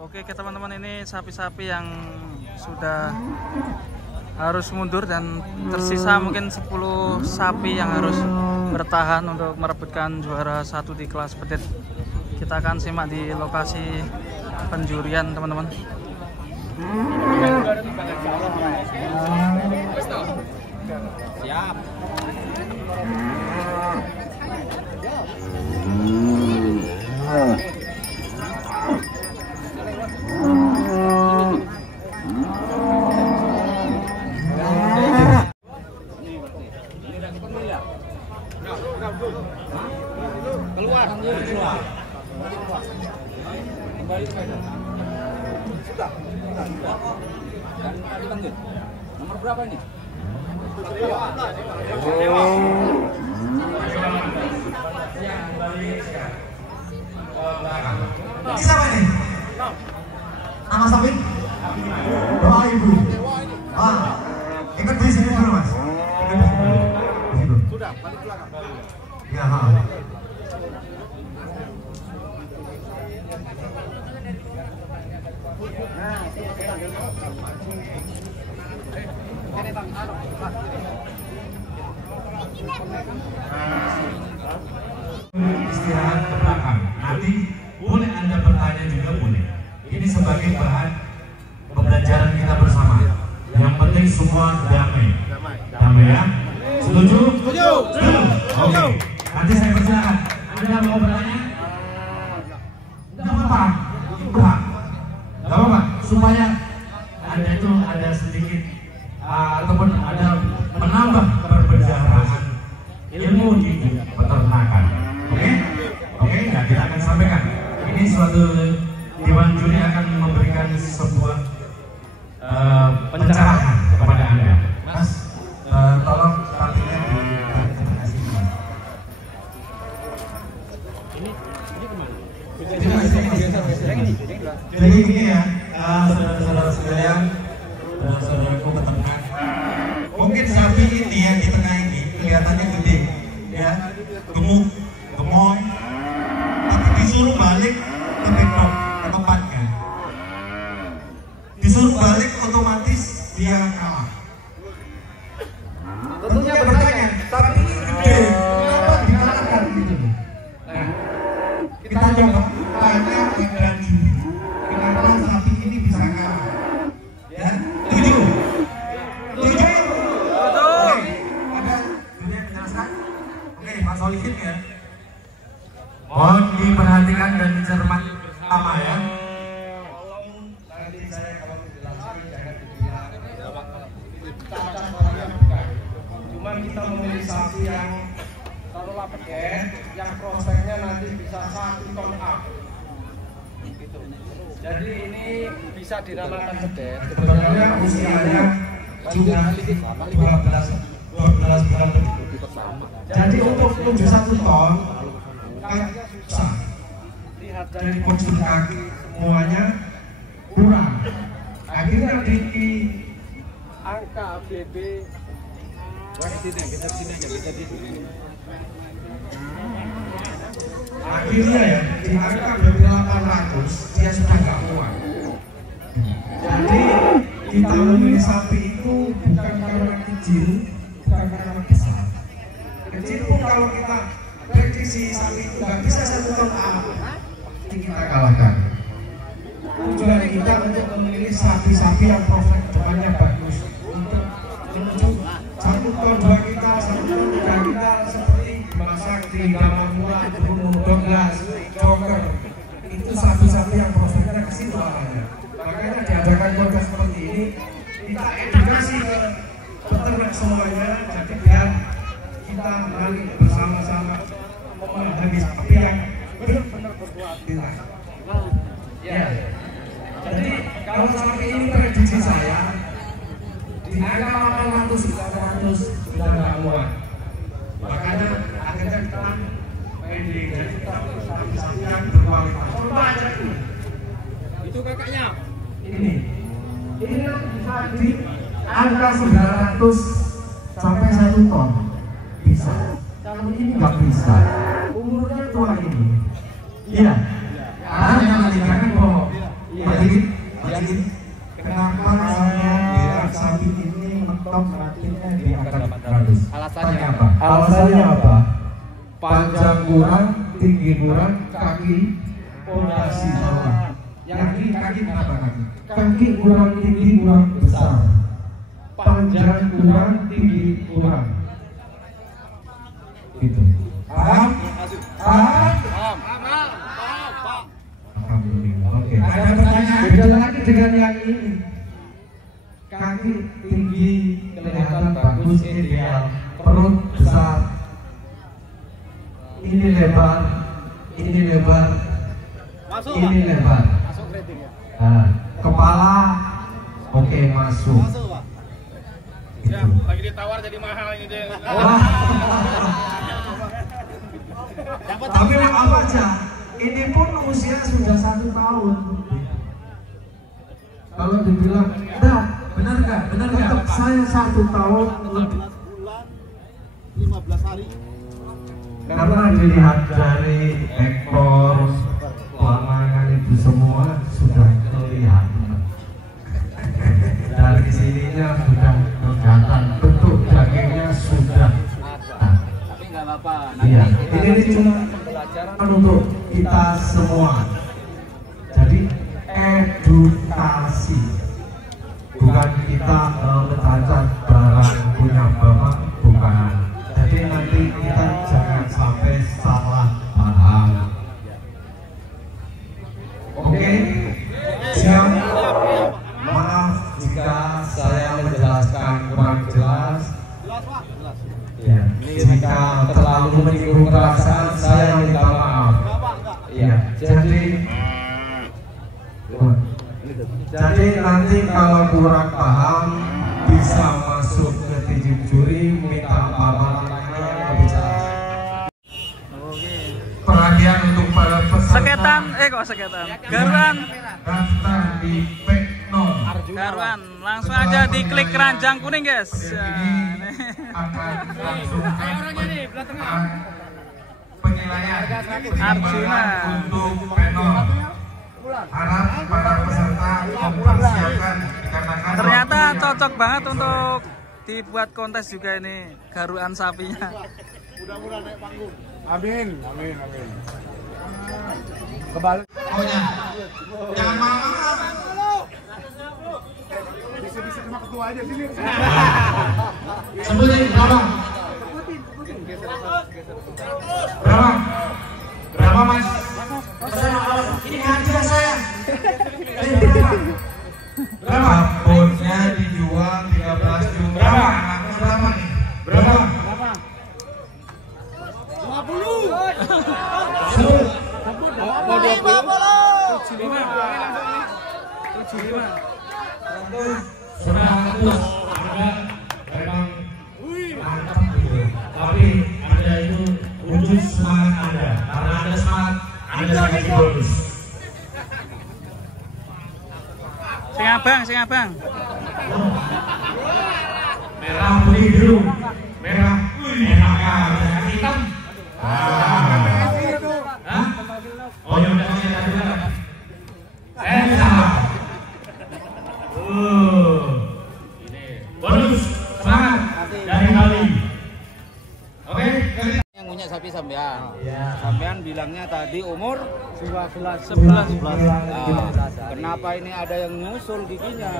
Oke teman-teman, ini sapi-sapi yang sudah harus mundur dan tersisa mungkin 10 sapi yang harus bertahan untuk merebutkan juara 1 di kelas petit. Kita akan simak di lokasi penjurian teman-teman. Siap. Keluar. Kembali ke medan. Sudah. Dan dipanggil. Nomor berapa ini? Siapa ini? Nama sapi? Doa ibu. Ikut di sini dulu mas. Sudah, balik belakang. Ya. Istirahat ke belakang. Nanti boleh Anda bertanya juga boleh. Ini sebagai bahan pembelajaran kita bersama. Yang penting semua damai. Damai ya? Setuju? Setuju. Oke. Nanti saya persilakan. Anda mau bertanya? Tidak apa-apa. Itu hak. Tidak apa-apa. Supaya Anda itu ada sedikit ataupun ada menambah perbedaan ilmu di peternakan. Oke, nah kita akan sampaikan. Ini suatu Dewan Juri akan memberikan sebuah pencerahan kepada Anda. Mas, tolong sapinya di sini. Ini kemana? Jadi gini ya, saudara-saudara sekalian, saudaraku peternak. Mungkin sapi ini yang di tengah ini kelihatannya gede, ya, gemuk, gemoy, tapi disuruh balik ke bedok, ke tempatnya. Disuruh balik otomatis dia kalah. Tentunya bertanya, sapi ini gede, kenapa dikalahkan gitu? Nah, kita coba tanya kepada juri, kenapa sapi ini bisa kalah? Ya, setuju? Setuju? Oke, ada juri yang menjelaskan? Oke, Pak Solihin ya. Mohon diperhatikan dan dicermati bersama ya. Tolong nanti saya kalau menjelaskan jangan dibilang cacat orangnya bukan. Cuma kita memilih sapi yang taruhlah pedet, yang prospeknya nanti bisa 1 ton up. Gitu. Jadi ini bisa dinamakan pedet. Sebenarnya usianya sudah 12 bulan lebih. Jadi untuk menuju 1 ton kan susah. Lihat dari postur kaki semuanya kurang. Akhirnya di angka BB akhirnya ya di angka BB 800 dia sudah nggak kuat. Jadi kita memilih sapi itu bukan karena kecil, bukan karena besar. Kecil pun kalau kita prediksi sapi itu nggak bisa 1 ton pasti kita kalahkan. Tujuan kita untuk memilih sapi-sapi yang prospek depannya bagus untuk menuju 1 ton 2 kita, 1 ton 3 kita seperti Bima Sakti, Damapura, Bruno Douglas, Joker. Itu sapi-sapi yang prospeknya ke situ arahnya. Makanya diadakan podcast seperti ini, kita edukasi ke peternak semuanya, jadi biar kita mari bersama-sama memahami sapi yang benar-benar berkualitas. Ya. Jadi kalau sapi ini prediksi saya di angka 800 sudah nggak muat. Makanya akhirnya kita pending dan kita sapi yang berkualitas. Coba aja dulu. Itu kakaknya. Ini bisa di angka 900 sampai 1 ton bisa. Kalau ini nggak bisa. Umurnya tua ini. Iya. Karena yang meninggalkan bohong. Iya. panjang kurang, tinggi kurang, kaki pondasi bawah. Yang ini kaki kenapa kaki? Kaki kurang tinggi, kurang besar. Panjang kurang, tinggi kurang. Gitu. Paham? Paham? Alhamdulillah. Oke. Ada pertanyaan? Beda lagi dengan yang ini. Kaki tinggi, kelihatan bagus, ideal. Perut besar. Ini lebar, ini lebar, ini lebar. Nah, kepala, oke, masuk. Ya, lagi ditawar jadi mahal ini deh. Tapi apa aja? Ini pun usia sudah 1 tahun. Kalau dibilang, dah, benar nggak? Benar nggak? Tetap saya 1 tahun lebih. 15 hari. Karena dilihat dari ekor, lanangan itu semua sudah kelihatan. Dari sininya sudah kelihatan, bentuk dagingnya sudah. Tapi nggak apa-apa. Iya, ini cuma pelajaran untuk kita semua. Jadi edukasi, bukan kita mencacat barang punya bapak, bukan. Jadi nanti kita jangan sampai salah paham. Oke, siap. Maaf jika saya menjelaskan kurang jelas. Ya, jika terlalu menyinggung perasaan saya minta maaf. Ya, jadi nanti kalau kurang paham bisa masuk ke tim juri minta paparannya lebih jelas. Perhatian untuk para peserta. Seketan, kok seketan. Garuan. Daftar di P0. Garuan, langsung aja diklik keranjang kuning, guys. Ini akan langsung penilaian Arjuna untuk P0. Harap para peserta mempersiapkan dikarenakan ternyata cocok banget untuk dibuat kontes juga ini garuan sapinya. Mudah-mudahan naik panggung. Amin, amin, amin. Kebalik. pokoknya jangan marah-marah. Bisa-bisa cuma ketua aja sini. Sebutin berapa? Berapa? Berapa mas? Ini hadiah saya. Berapa? Berapa? Bosnya dijual 13 juta. Berapa? Berapa nih? Berapa? 50. Mau 20? 100 memang mantap gitu. Tapi Anda itu wujud semangat Anda. Karena Anda semangat, Anda kasih bonus. Sing abang. Merah putih biru. Merah, merah merah hitam. Hah? Oh ya udah saya tadi kan. Bonus semangat dari Bali. Oke, Yang punya sapi sampean. Sampean bilangnya tadi umur 11. Kenapa ini ada yang nyusul giginya?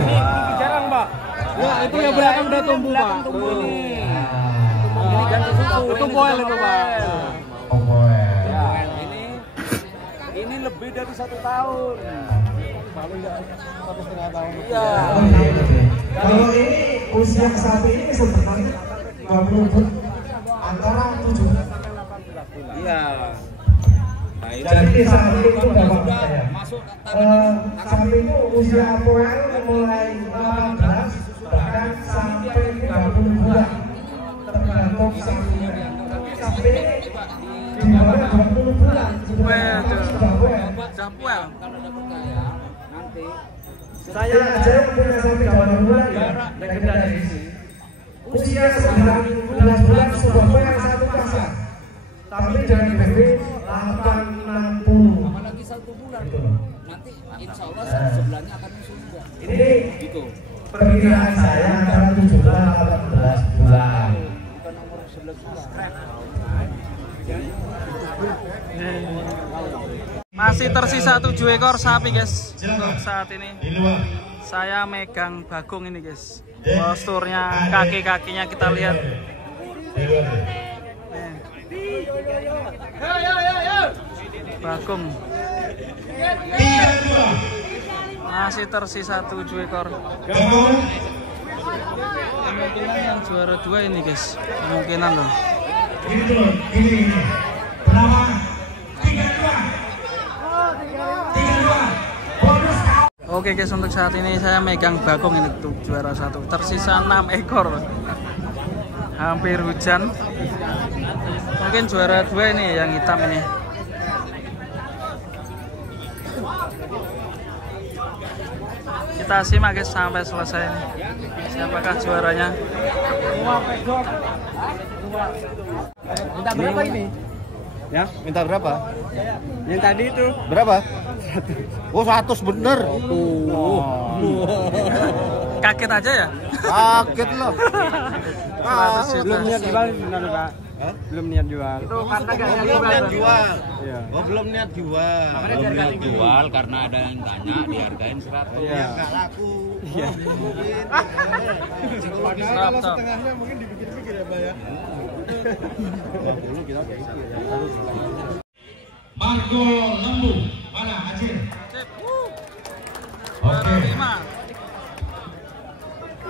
Ini jarang, Pak. Ya, itu yang belakang udah tumbuh, Pak. Tumbuh ini. Ini ganti susu. Itu poel itu, Pak. Ya, ini lebih dari 1 tahun. Paling enggak 1,5 tahun. Iya. Kalau ini usia sapi ini sebenarnya 20 antara 7. Iya. Nah, ini Jadi sapi itu dapat sudah saya. masuk tangan Sapi itu usia poel mulai 18 bahkan sampai 30 bulan tergantung sapinya. Sapi ini di bawah 20 bulan sudah poel. Jampuel. kalau udah percaya nanti Saya aja yang punya sapi 80 bulan ya, legendaris. Usia 19 bulan sudah poel 1 pasang. Tapi dari BB 860. apalagi 1 bulan nanti insya Allah sebelahnya akan nyusul juga Ini gitu. perkiraan saya antara 17 18 bulan. Bukan nomor 11 bulan. Masih tersisa 7 ekor sapi guys. Silakan. Untuk saat ini Di luar. saya megang Bagong ini guys. Posturnya, kaki-kakinya kita lihat. Di luar. Bagong 32. masih tersisa 7 ekor. Bagong. Kemungkinan yang juara 2 ini guys. Kemungkinan loh. Ini dulu. Ini. Berapa? 32. 32. Bonus. Oke guys, untuk saat ini saya megang Bagong ini untuk juara 1. Tersisa 6 ekor. Hampir hujan. Mungkin juara 2 ini yang hitam ini. Kita simak guys sampai selesai. Siapakah juaranya? Minta berapa ini? Ya, minta berapa? Yang tadi itu berapa? Oh, 100 bener. Kaget aja ya? Kaget loh. 100 juta. Belum niat jual benar, Pak. Belum niat jual. Itu karena belum niat jual. Iya. Oh, belum niat jual. Belum niat jual karena ada yang tanya dihargain 100. Iya. Enggak laku. Iya. Stop, stop. Setengahnya mungkin dipikir-pikir ya, Pak ya. Dulu kita Margo Lembu. Mana Acil? Sip. Oke. 5.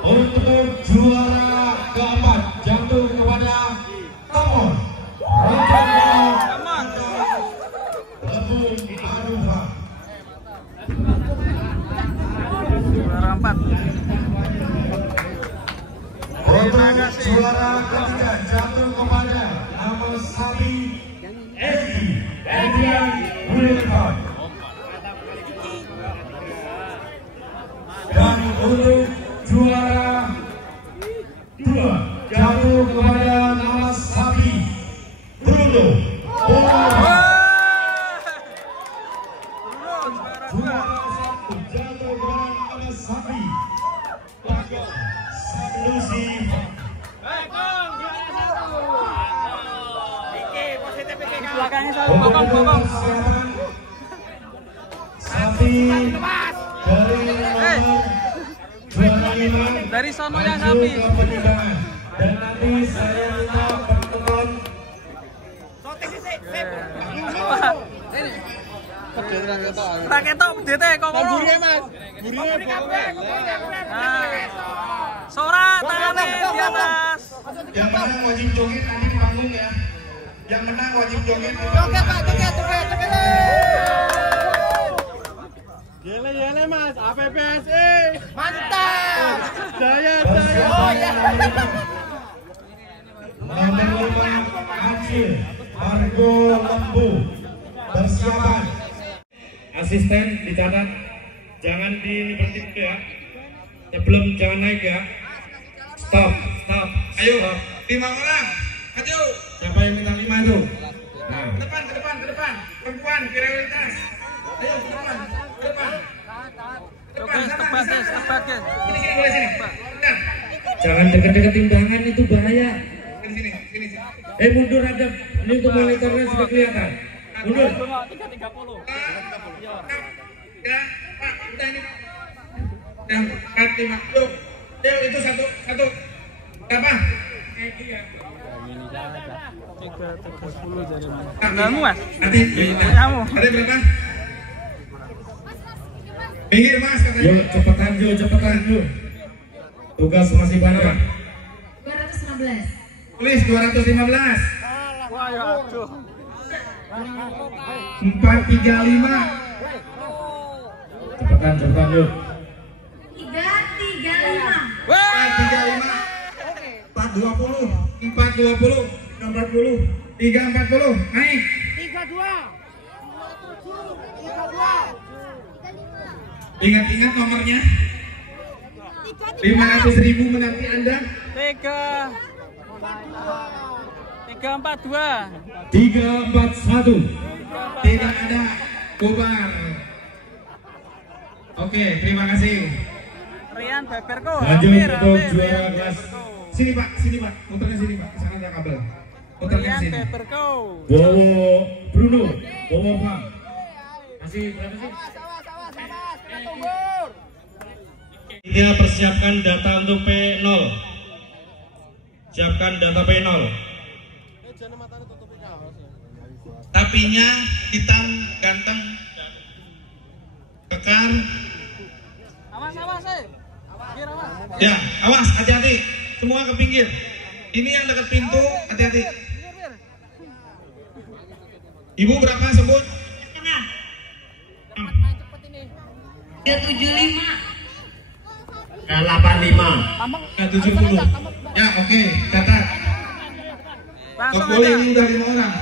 Untuk juara keempat jatuh kepada Tomon. Come on. Lembu Aruba. Juara 4. Untuk juara ketiga jatuh kepada nama sapi Edian William. Dan untuk juara 2 jatuh kepada nama sapi Bruno. Juara 1 jatuh kepada nama sapi Bagong Sanusi. Belakangnya selalu bokong-bokong. Sapi dari nomor 25 Dari sono yang maju sapi. ke pertimbangan. Dan nanti saya minta pertemuan Raketo DT kok ngono. Mas. Nah. Sora tangannya di atas. Yang menang wajib joget nanti di panggung ya. Yang menang wajib joget. Joget, Pak. Joget. Yele Mas, APPSI. Mantap. Jaya. nomor 5 Acil Margo Lembu. Persiapan. Asisten dicatat, jangan berhenti ya. Sebelum jangan naik ya. Stop. Ayo, 5 orang. Maju. Siapa yang minta 5 itu? Nah, Ke depan. Perempuan, prioritas. Ayo, ke depan. Oke, tepat guys. Sini, boleh sini. Nah, jangan deket-deket timbangan itu bahaya. sini. Mundur ada. Ini untuk monitornya sudah kelihatan. Mundur. 330. Ya, Pak, udah ini. Yang 4, 5. Yuk, itu satu. Berapa? 330 jadi Mas. Enggakmu Mas. Nanti. Kamu. Ada berapa? Pinggir Mas katanya. Yuk, cepetan yuk. Tugas masih banyak. 215. Tulis 215. Wah, ya aduh. 435. Cepetan yuk. 335. 435. 420. 420. 340. Naik. 32. Ingat nomornya. 500.000 menanti Anda. 342. 341. Tidak ada. Bubar. Oke, terima kasih. Rian beberku. Lanjut untuk juara kelas. Sini Pak. Muternya sini Pak. Sana ada kabel. Putarkan sini. Bowo Bruno, Bowo Bang. Masih berapa sih? Dia persiapkan data untuk P0. Siapkan data P0. Tapinya hitam, ganteng, kekar. Awas, Ya, awas, hati-hati. Semua ke pinggir. Ini yang dekat pintu, hati-hati. Ibu berapa sebut? Dia 75. 85. 70. Ya, oke, catat. Langsung Boleh, aja. ini udah 5 orang.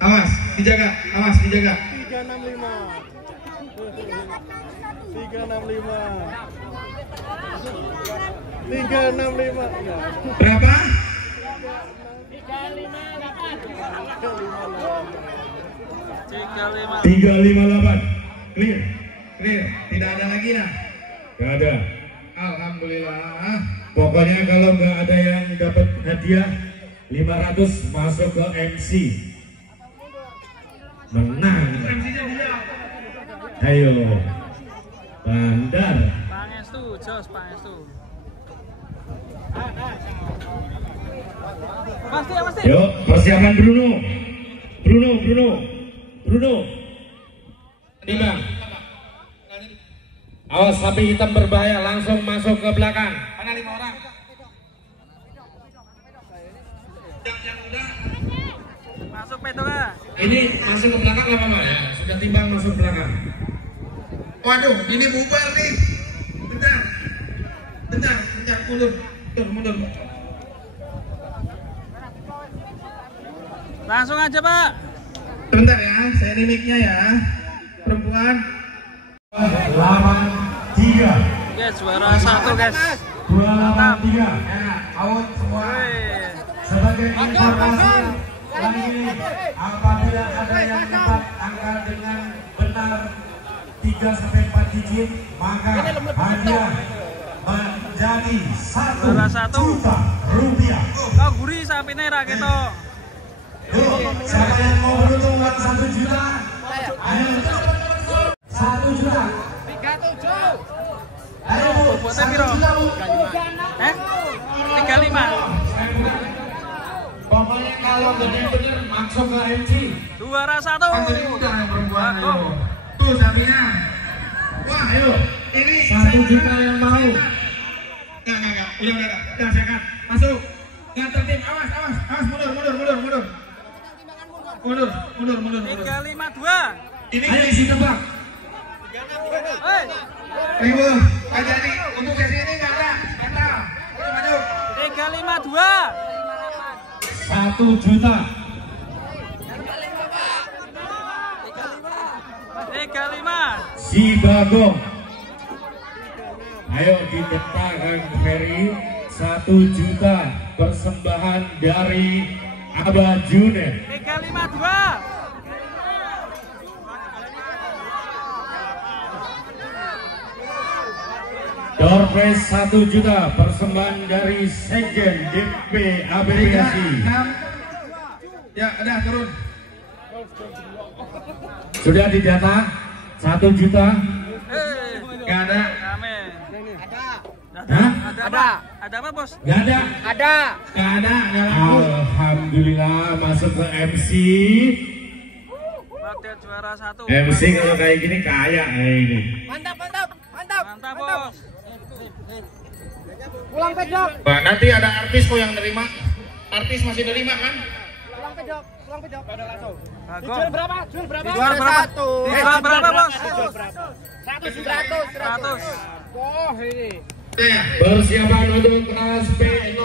Awas, dijaga. 365. Berapa? 358. Clear. Tidak ada lagi nah. Gak ada. Alhamdulillah. Pokoknya kalau nggak ada yang dapat hadiah 500 masuk ke MC. Menang. MC-nya dia. Ayo. Bandar. Pangestu, Jos, Pangestu. Pasti. Yuk, persiapan Bruno. Timbang. Awas, sapi hitam berbahaya, langsung masuk ke belakang. Ada 5 orang. Yang udah. Masuk Petola. Ini masuk ke belakang nggak apa-apa ya? Sudah timbang masuk ke belakang. Waduh, ini bubar nih. Bentar, mundur. Langsung aja, Pak. Sebentar ya, saya mimiknya ya. Perempuan. 83. Oke, juara 1, guys. 283. Ya, out semua. Wih. Sebagai informasi lagi, apabila ada yang dapat angka dengan benar 3-4 digit, maka hadiah menjadi Juara 1. Rp1.000.000. Oh, gurih sapine ra ketok. Siapa yang mau beruntung uang 1 juta? Ayo, 1 juta. 37. Ayo, Bobotnya 1 piro? juta, Bu. 35. Pokoknya kalau benar-benar masuk ke MC. Juara 1. Kan jadi udah yang perempuan. Oh. Ayo. Tuh sapinya. Wah, ayo. Ini 1 juta yang mau. Enggak. Udah saya kan. Masuk. Nggak tertib. Awas. Mundur. 352. Ini Ayo isi tebak. Hei, Ibu, hati-hati. Untuk sesi ini nggak ada. Mental. Maju. 352. 1 juta. 35. Si Bagong. Ayo didaftarkan Ferry. 1 juta persembahan dari Abah Junet. 352. Doorpress 1 juta persembahan dari Sekjen DP ABPSI. 6. Ya, udah turun. Sudah didata 1 juta. Nggak ada. Amin. Hah? Ada apa, Bos? Gak ada. Nggak ada. Nggak laku. Alhamdulillah masuk ke MC. Wakil juara 1. MC kalau kayak gini kaya ini. Mantap, Bos. Pulang pedok. Nah, nanti ada artis kok yang nerima. Artis masih nerima kan? Pulang pedok. Bagong. Jual berapa? Juara berapa? Juara berapa, Bos? 100. Seratus. Oh, ini. Ya. Persiapan untuk kelas P0.